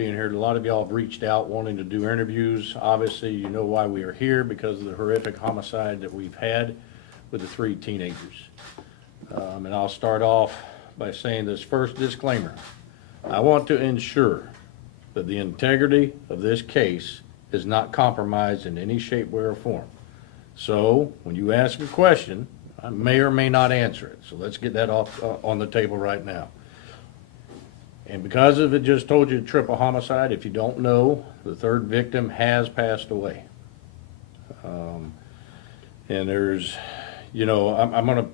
being here. A lot of y'all have reached out wanting to do interviews. Obviously, you know why we are here, because of the horrific homicide that we've had with the 3 teenagers. And I'll start off by saying this first disclaimer. I want to ensure that the integrity of this case is not compromised in any shape, way, or form. So when you ask a question, I may or may not answer it. So let's get that off on the table right now. And because of it just told you a triple homicide, if you don't know, the 3rd victim has passed away. And there's, you know, I'm going to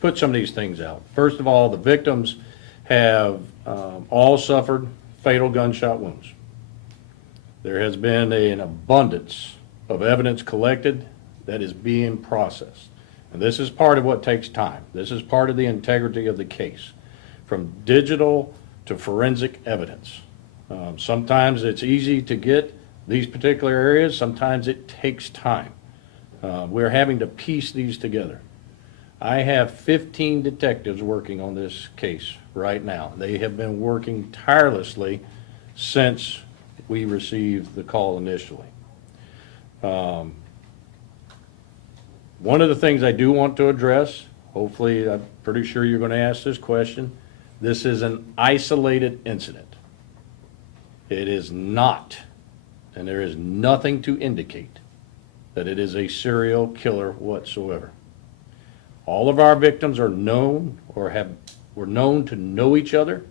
put some of these things out. First of all, the victims have all suffered fatal gunshot wounds. There has been an abundance of evidence collected that is being processed. And this is part of what takes time. This is part of the integrity of the case. From digital to forensic evidence. Sometimes it's easy to get these particular areas. Sometimes it takes time. We're having to piece these together. I have 15 detectives working on this case right now. They have been working tirelessly since we received the call initially. One of the things I do want to address, hopefully, I'm pretty sure you're going to ask this question, this is an isolated incident. It is not, and there is nothing to indicate that it is a serial killer whatsoever. All of our victims are known or were known to know each other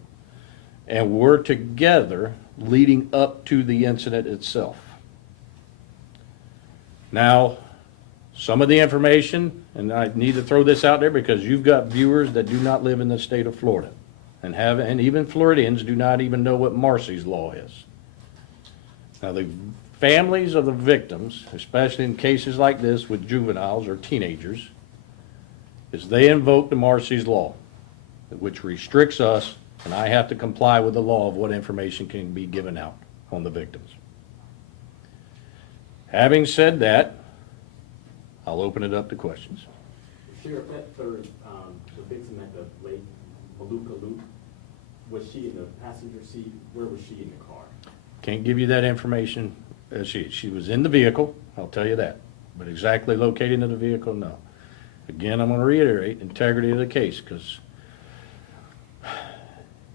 and were together leading up to the incident itself. Now, some of the information, and I need to throw this out there because you've got viewers that do not live in the state of Florida, and even Floridians do not even know what Marsy's Law is. Now, the families of the victims, especially in cases like this with juveniles or teenagers, is they invoke the Marsy's Law, which restricts us, and I have to comply with the law of what information can be given out on the victims. Having said that, I'll open it up to questions. Sheriff, that 3rd, the victim at the Lake Maluka Loop, was she in the passenger seat? Where was she in the car? Can't give you that information. She was in the vehicle, I'll tell you that. But exactly located in the vehicle, no. Again, I'm going to reiterate integrity of the case, because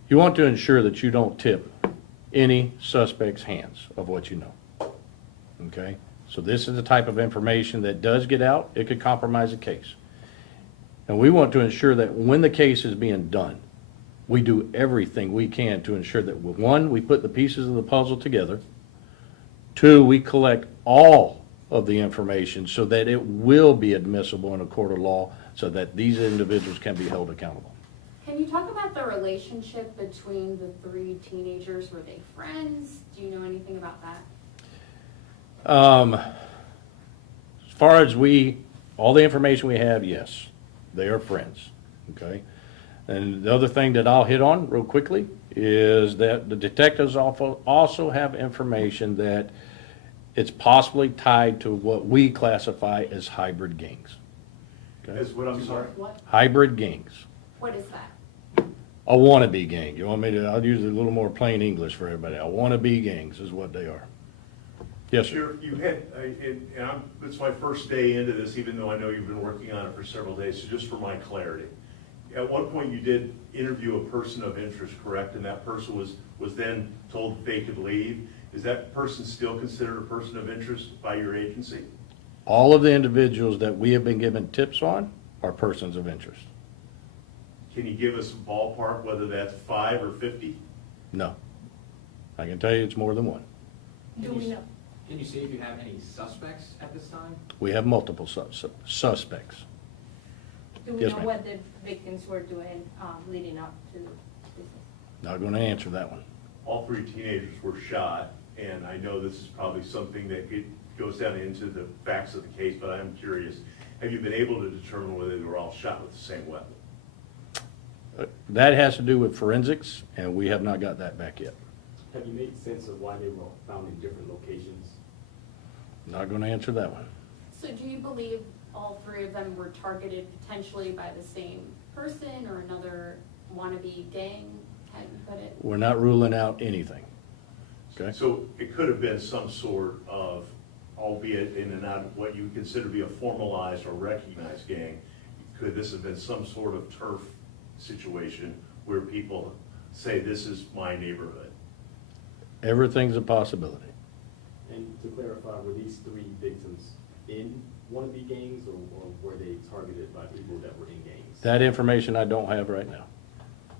you want to ensure that you don't tip any suspect's hands of what you know. Okay? So this is the type of information that does get out. It could compromise a case. And we want to ensure that when the case is being done, we do everything we can to ensure that, 1, we put the pieces of the puzzle together. 2, we collect all of the information so that it will be admissible in a court of law so that these individuals can be held accountable. Can you talk about the relationship between the 3 teenagers? Were they friends? Do you know anything about that? As far as all the information we have, yes, they are friends, okay? And the other thing that I'll hit on real quickly is that the detectives also have information that it's possibly tied to what we classify as hybrid gangs. Okay? As what, I'm sorry? What? Hybrid gangs. What is that? A wannabe gang. You want me to, I'll use a little more plain English for everybody. A wannabe gangs is what they are. Yes, sir. Sheriff, you had, it's my first day into this, even though I know you've been working on it for several days, so just for my clarity. At one point, you did interview a person of interest, correct? And that person was then told that they could leave. Is that person still considered a person of interest by your agency? All of the individuals that we have been given tips on are persons of interest. Can you give us a ballpark, whether that's 5 or 50? No. I can tell you it's more than one. Do we know? Can you see if you have any suspects at this time? We have multiple suspects. Do we Yes, know ma'am. what the victims were doing leading up to this? Not going to answer that one. All 3 teenagers were shot, and I know this is probably something that goes down into the facts of the case, but I'm curious, have you been able to determine whether they were all shot with the same weapon? That has to do with forensics, and we have not got that back yet. Have you made sense of why they were found in different locations? Not going to answer that one. So do you believe all 3 of them were targeted potentially by the same person or another wannabe gang? How do you put it? We're not ruling out anything. Okay? So it could have been some sort of, albeit in and out of what you would consider to be a formalized or recognized gang, could this have been some sort of turf situation where people say, this is my neighborhood? Everything's a possibility. And to clarify, were these 3 victims in wannabe gangs, or were they targeted by people that were in gangs? That information I don't have right now.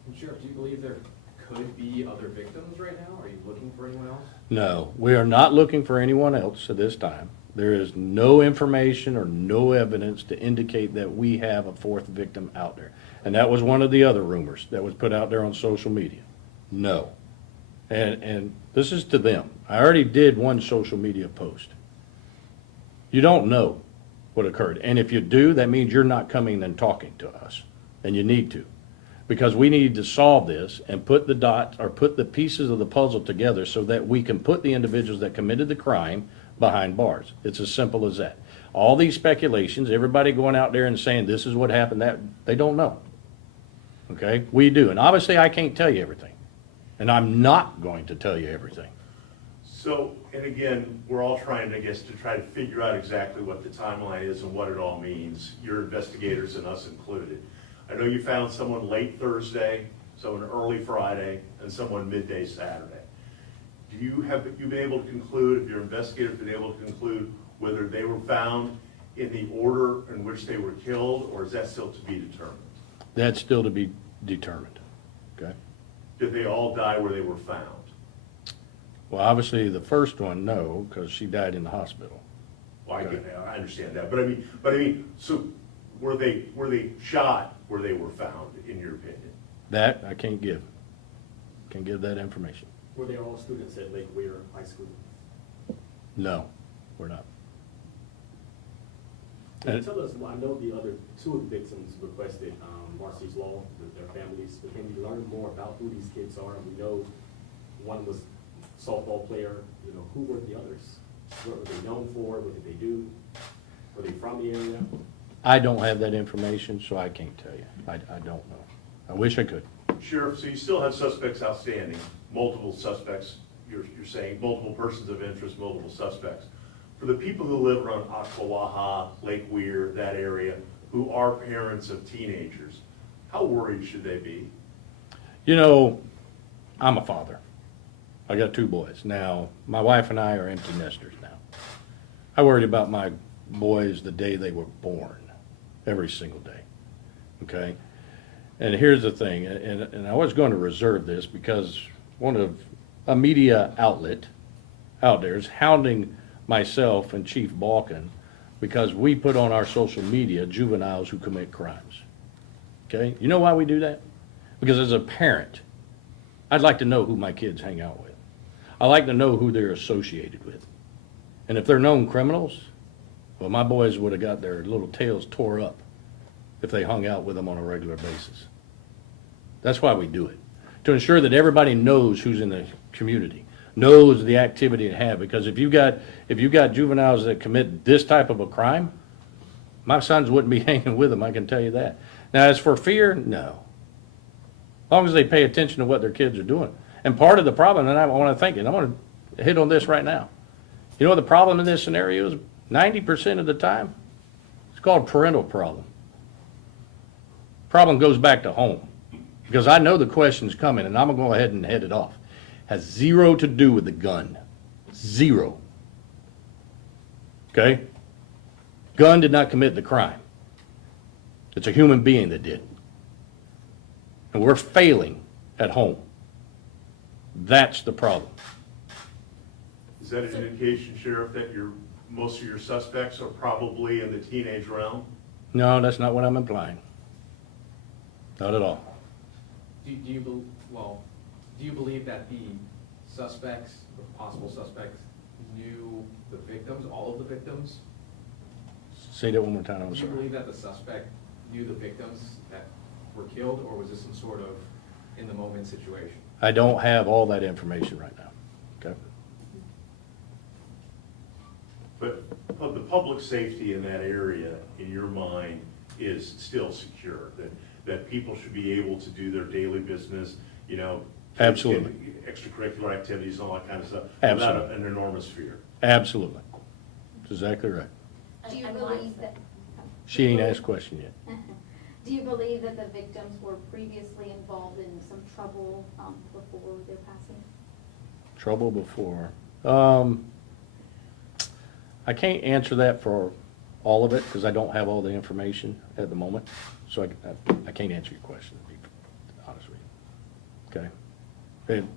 And Sheriff, do you believe there could be other victims right now? Are you looking for anyone else? No, we are not looking for anyone else at this time. There is no information or no evidence to indicate that we have a 4th victim out there. And that was one of the other rumors that was put out there on social media. No. And this is to them. I already did one social media post. You don't know what occurred. And if you do, that means you're not coming and talking to us. And you need to. Because we need to solve this and put the dots, or put the pieces of the puzzle together so that we can put the individuals that committed the crime behind bars. It's as simple as that. All these speculations, everybody going out there and saying this is what happened, that they don't know. Okay? We do. And obviously I can't tell you everything. And I'm not going to tell you everything. So, and again, we're all trying, I guess, to try to figure out exactly what the timeline is and what it all means, your investigators and us included. I know you found someone late Thursday, someone early Friday, and someone midday Saturday. Have you been able to conclude, have your investigators been able to conclude whether they were found in the order in which they were killed, or is that still to be determined? That's still to be determined. Okay? Did they all die where they were found? Well, obviously the first one, no, because she died in the hospital. Well, I understand that, but I mean, so were they shot where they were found, in your opinion? That I can't give. Can't give that information. Were they all students at Lake Weir High School? No, we're not. Can you tell us, well, I know the other 2 of the victims requested Marcy's Law with their families, but can you learn more about who these kids are? We know one was a softball player, you know, who were the others? What were they known for? What did they do? Were they from the area? I don't have that information, so I can't tell you. I don't know. I wish I could. Sheriff, so you still have suspects outstanding, multiple suspects, you're saying multiple persons of interest, multiple suspects. For the people who live around Ocklawaha, Lake Weir, that area, who are parents of teenagers, how worried should they be? You know, I'm a father. I got 2 boys. Now, my wife and I are empty nesters now. I worried about my boys the day they were born, every single day. Okay? And here's the thing, and I was going to reserve this because one of a media outlet out there is hounding myself and Chief Balkan because we put on our social media juveniles who commit crimes. Okay? You know why we do that? Because as a parent, I'd like to know who my kids hang out with. I like to know who they're associated with. And if they're known criminals, well, my boys would have got their little tails tore up if they hung out with them on a regular basis. That's why we do it. To ensure that everybody knows who's in the community, knows the activity they have. Because if you got juveniles that commit this type of a crime, my sons wouldn't be hanging with them, I can tell you that. Now, as for fear, no. As long as they pay attention to what their kids are doing. And part of the problem, and I want to think, and I want to hit on this right now. You know what the problem in this scenario is? 90% of the time, it's called parental problem. Problem goes back to home. Because I know the question's coming, and I'm going to go ahead and head it off. Has 0 to do with the gun. 0. Okay? Gun did not commit the crime. It's a human being that did. And we're failing at home. That's the problem. Is that an indication, Sheriff, that most of your suspects are probably in the teenage realm? No, that's not what I'm implying. Not at all. Do you believe that the suspects, or possible suspects, knew the victims, all of the victims? Say that one more time, I'm Do you sorry. believe that the suspect knew the victims that were killed, or was this some sort of in-the-moment situation? I don't have all that information right now. Okay? But the public safety in that area, in your mind, is still secure, that people should be able to do their daily business, you know, Absolutely. Extracurricular activities and all that kind of stuff. Absolutely. Without an enormous fear. Absolutely. That's exactly right. Do you And why believe is that? She ain't asked a question yet. Do you believe that the victims were previously involved in some trouble before their passing? Trouble before. I can't answer that for all of it because I don't have all the information at the moment. So I can't answer your question, to be honest with you. Okay? And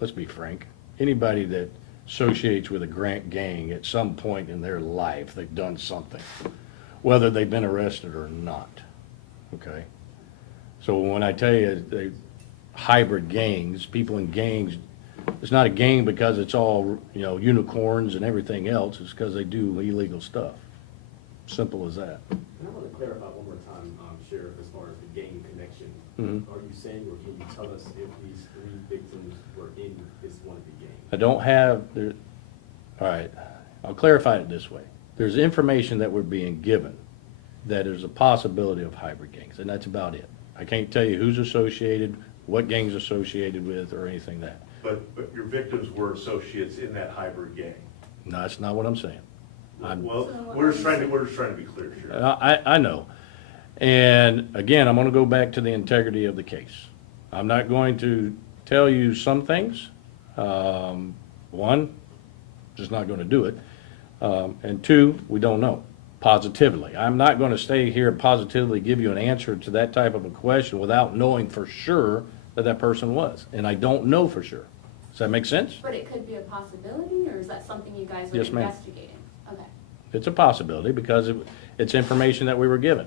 let's be frank. Anybody that associates with a gang at some point in their life, they've done something, whether they've been arrested or not. Okay? So when I tell you they hybrid gangs, people in gangs, it's not a gang because it's all, unicorns and everything else. It's because they do illegal stuff. Simple as that. And I want to clarify one more time, Sheriff, as far as the gang connection. Mhm. Are you saying, or can you tell us if these 3 victims were in this wannabe gang? I don't have, all right, I'll clarify it this way. There's information that we're being given that there's a possibility of hybrid gangs, and that's about it. I can't tell you who's associated, what gang's associated with, or anything that. But your victims were associates in that hybrid gang. No, that's not what I'm saying. Well, we're just trying to be clear, Sheriff. I know. And again, I'm going to go back to the integrity of the case. I'm not going to tell you some things. One, just not going to do it. And 2, we don't know positively. I'm not going to stay here and positively give you an answer to that type of a question without knowing for sure that that person was. And I don't know for sure. Does that make sense? But it could be a possibility, or is that something you guys are Yes, ma'am. investigating? Okay. It's a possibility because it's information that we were given.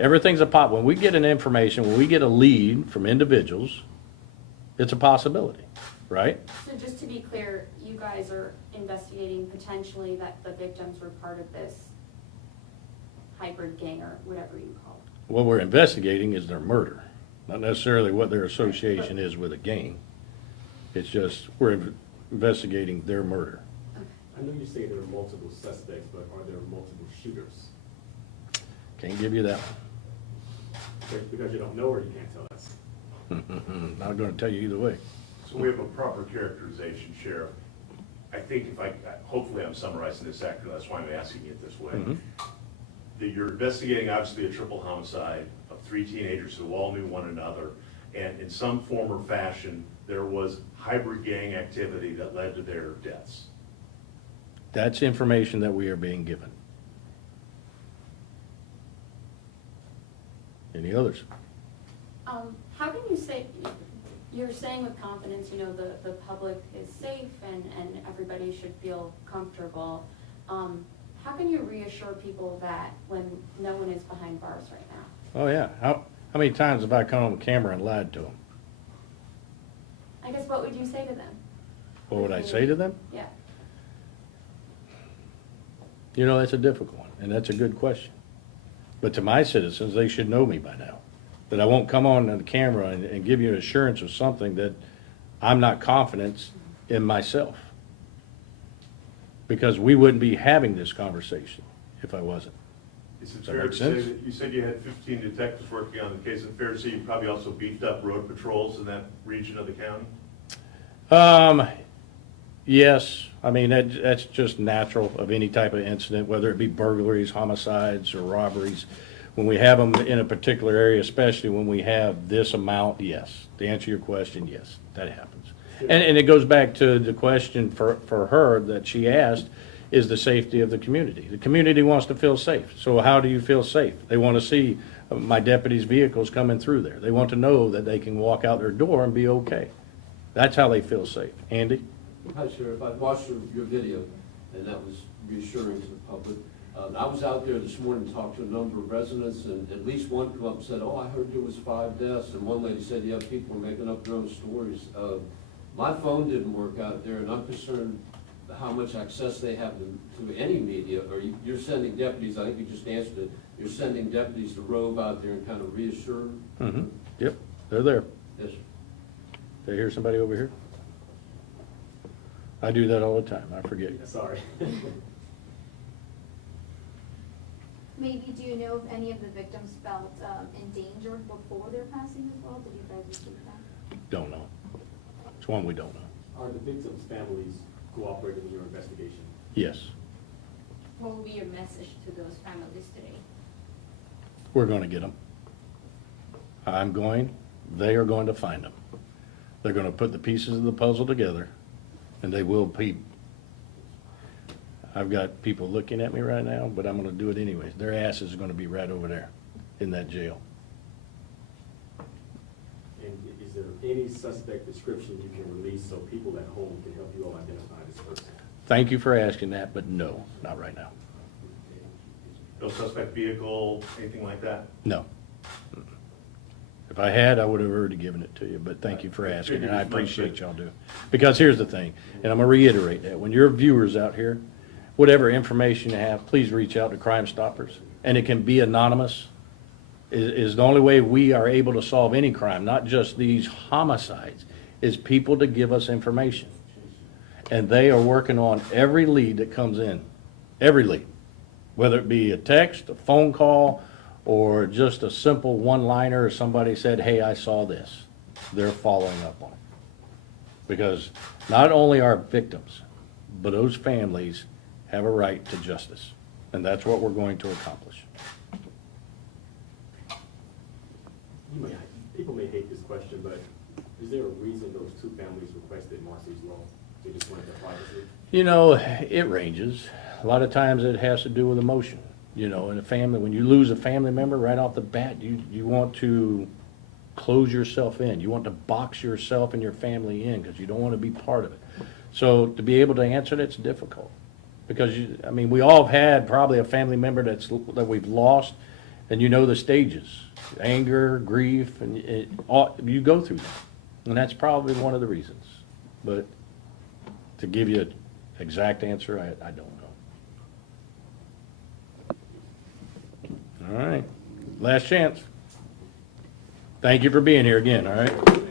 Everything's when we get an information, when we get a lead from individuals, it's a possibility, right? So just to be clear, you guys are investigating potentially that the victims were part of this hybrid gang or whatever you call it. What we're investigating is their murder, not necessarily what their association is with a gang. It's just we're investigating their murder. I know you say there are multiple suspects, but are there multiple shooters? Can't give you that one. Because you don't know or you can't tell us? Not going to tell you either way. So we have a proper characterization, Sheriff. I think hopefully I'm summarizing this accurately, that's why I'm asking it this way. Mhm. That you're investigating obviously a triple homicide of 3 teenagers who all knew one another, and in some form or fashion, there was hybrid gang activity that led to their deaths. That's information that we are being given. Any others? How can you say, you're saying with confidence, the public is safe and everybody should feel comfortable. How can you reassure people that when no one is behind bars right now? Oh, yeah. How many times have I come on camera and lied to them? I guess what would you say to them? What would I say to them? Yeah. That's a difficult one, and that's a good question. But to my citizens, they should know me by now, that I won't come on the camera and give you an assurance of something that I'm not confident in myself. Because we wouldn't be having this conversation if I wasn't. Is it Does that fair make to say sense? that you said you had 15 detectives working on the case? Is it fair to say you probably also beefed up road patrols in that region of the county? Yes, I mean, that's just natural of any type of incident, whether it be burglaries, homicides, or robberies. When we have them in a particular area, especially when we have this amount, yes. To answer your question, yes, that happens. And it goes back to the question for her that she asked, is the safety of the community. The community wants to feel safe. So how do you feel safe? They want to see my deputies' vehicles coming through there. They want to know that they can walk out their door and be okay. That's how they feel safe. Andy? Hi, Sheriff. I watched your video, and that was reassuring to the public. I was out there this morning and talked to a number of residents, and at least one come up and said, I heard there was 5 deaths, and one lady said, yeah, people are making up their own stories. My phone didn't work out there, and I'm concerned how much access they have to any media, or you're sending deputies, I think you just answered it, you're sending deputies to rove out there and kind of reassure them? Mm-hmm. Yep, they're there. Yes, sir. Did I hear somebody over here? I do that all the time. I forget. Sorry. Maybe, do you know if any of the victims felt in danger before their passing as well? Did you guys receive that? Don't know. It's one we don't know. Are the victims' families cooperating in your investigation? Yes, What will be your message to those families today? we're going to get them. They are going to find them. They're going to put the pieces of the puzzle together, and they will be. I've got people looking at me right now, but I'm going to do it anyways. Their asses are going to be right over there in that jail. And is there any suspect description you can release so people at home can help you all identify this person? Thank you for asking that, but no, not right now. No suspect vehicle, anything like that? No. If I had, I would have already given it to you, but thank you for asking, and I appreciate y'all do. Because here's the thing, and I'm gonna reiterate that, when your viewers out here, whatever information you have, please reach out to Crime Stoppers, and it can be anonymous, is the only way we are able to solve any crime, not just these homicides, is people to give us information. And they are working on every lead that comes in, every lead, whether it be a text, a phone call, or just a simple one-liner, or somebody said, hey, I saw this. They're following up on it. Because not only are victims, but those families have a right to justice. And that's what we're going to accomplish. People may hate this question, but is there a reason those two families requested Marcy's law? They just wanted their privacy? You know, it ranges. A lot of times it has to do with emotion. You know, in a family, when you lose a family member right off the bat, you want to close yourself in. You want to box yourself and your family in because you don't want to be part of it. So to be able to answer it, it's difficult. Because, I mean, we all have had probably a family member that we've lost, and you know the stages. Anger, grief, and you go through that. And that's probably one of the reasons. But to give you an exact answer, I don't know. All right, last chance. Thank you for being here again, all right?